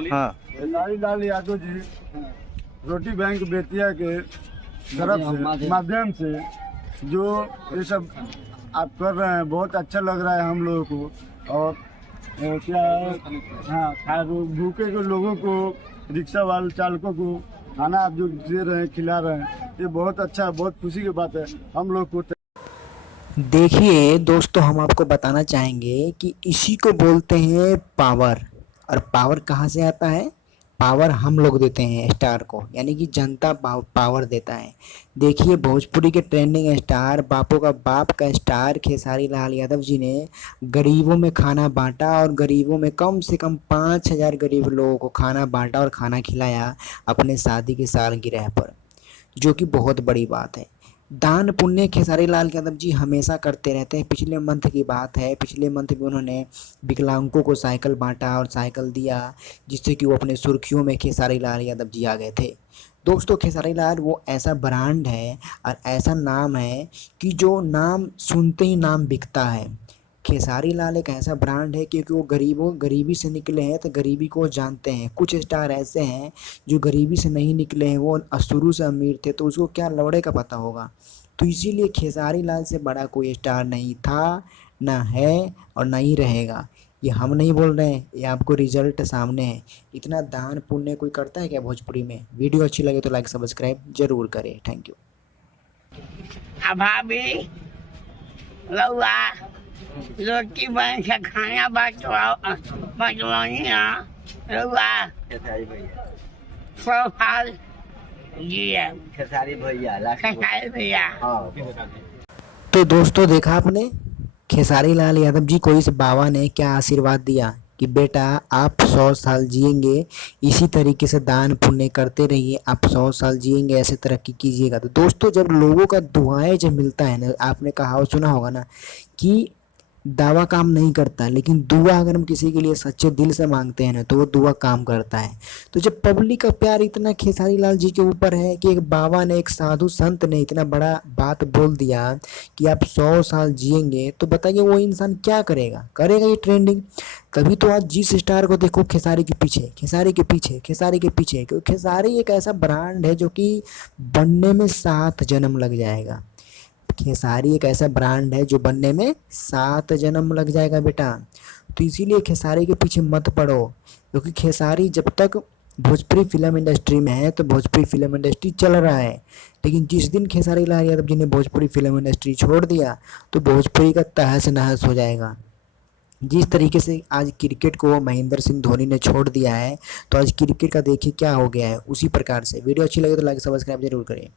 हाँ। खेसारी लाल यादव जी रोटी बैंक बेतिया के तरफ से माध्यम से जो ये सब आप कर रहे हैं बहुत अच्छा लग रहा है हम लोगों को। और क्या हाँ, भूखे के लोगों को, रिक्शा वाले चालकों को खाना आप जो दे रहे हैं, खिला रहे हैं, ये बहुत अच्छा, बहुत खुशी की बात है हम लोग को। देखिए दोस्तों, हम आपको बताना चाहेंगे कि इसी को बोलते हैं पावर। और पावर कहाँ से आता है? पावर हम लोग देते हैं स्टार को, यानी कि जनता पावर देता है। देखिए, भोजपुरी के ट्रेंडिंग स्टार, बापों का बाप का स्टार खेसारी लाल यादव जी ने गरीबों में खाना बांटा और गरीबों में कम से कम 5,000 गरीब लोगों को खाना बांटा और खाना खिलाया अपने शादी की सालगिरह पर, जो कि बहुत बड़ी बात है। दान पुण्य खेसारी लाल यादव जी हमेशा करते रहते हैं। पिछले मंथ की बात है, पिछले मंथ में उन्होंने विकलांगों को साइकिल बांटा और साइकिल दिया, जिससे कि वो अपने सुर्खियों में खेसारी लाल यादव जी आ गए थे। दोस्तों, खेसारी लाल वो ऐसा ब्रांड है और ऐसा नाम है कि जो नाम सुनते ही नाम बिकता है। खेसारी लाल एक ऐसा ब्रांड है क्योंकि वो गरीबी से निकले हैं तो गरीबी को जानते हैं। कुछ स्टार ऐसे हैं जो गरीबी से नहीं निकले हैं, वो शुरू से अमीर थे, तो उसको क्या लौड़े का पता होगा। तो इसीलिए खेसारी लाल से बड़ा कोई स्टार नहीं था, ना है और ना ही रहेगा। ये हम नहीं बोल रहे हैं, ये आपको रिजल्ट सामने है। इतना दान पुण्य कोई करता है क्या भोजपुरी में? वीडियो अच्छी लगे तो लाइक सब्सक्राइब जरूर करें। Thank you. भाभी रउआ रोटी बन के खाना बटवानी रउआ 100 साल जिए खेसारी भैया। खेसारी भैया। तो दोस्तों, देखा आपने खेसारी लाल यादव जी को इस बाबा ने क्या आशीर्वाद दिया कि बेटा आप 100 साल जिएंगे, इसी तरीके से दान पुण्य करते रहिए, आप 100 साल जिएंगे, ऐसे तरक्की कीजिएगा। तो दोस्तों, जब लोगों का दुआएं जब मिलता है ना, आपने कहावत सुना होगा ना कि दावा काम नहीं करता, लेकिन दुआ अगर हम किसी के लिए सच्चे दिल से मांगते हैं ना तो वो दुआ काम करता है। तो जब पब्लिक का प्यार इतना खेसारी लाल जी के ऊपर है कि एक बाबा ने, एक साधु संत ने इतना बड़ा बात बोल दिया कि आप 100 साल जिएंगे, तो बताइए वो इंसान क्या करेगा? करेगा ये ट्रेंडिंग। तभी तो आज जिस स्टार को देखो खेसारी के पीछे, खेसारी के पीछे, खेसारी के पीछे, क्योंकि खेसारी एक ऐसा ब्रांड है जो कि बनने में 7 जन्म लग जाएगा। खेसारी एक ऐसा ब्रांड है जो बनने में 7 जन्म लग जाएगा बेटा। तो इसीलिए खेसारी के पीछे मत पड़ो, क्योंकि खेसारी जब तक भोजपुरी फिल्म इंडस्ट्री में है तो भोजपुरी फिल्म इंडस्ट्री चल रहा है, लेकिन जिस दिन खेसारी लाल यादव जी ने भोजपुरी फिल्म इंडस्ट्री छोड़ दिया तो भोजपुरी का तहस नहस हो जाएगा। जिस तरीके से आज क्रिकेट को महेंद्र सिंह धोनी ने छोड़ दिया है, तो आज क्रिकेट का देखिए क्या हो गया है। उसी प्रकार से वीडियो अच्छी लगे तो लाइक सब्सक्राइब जरूर करें।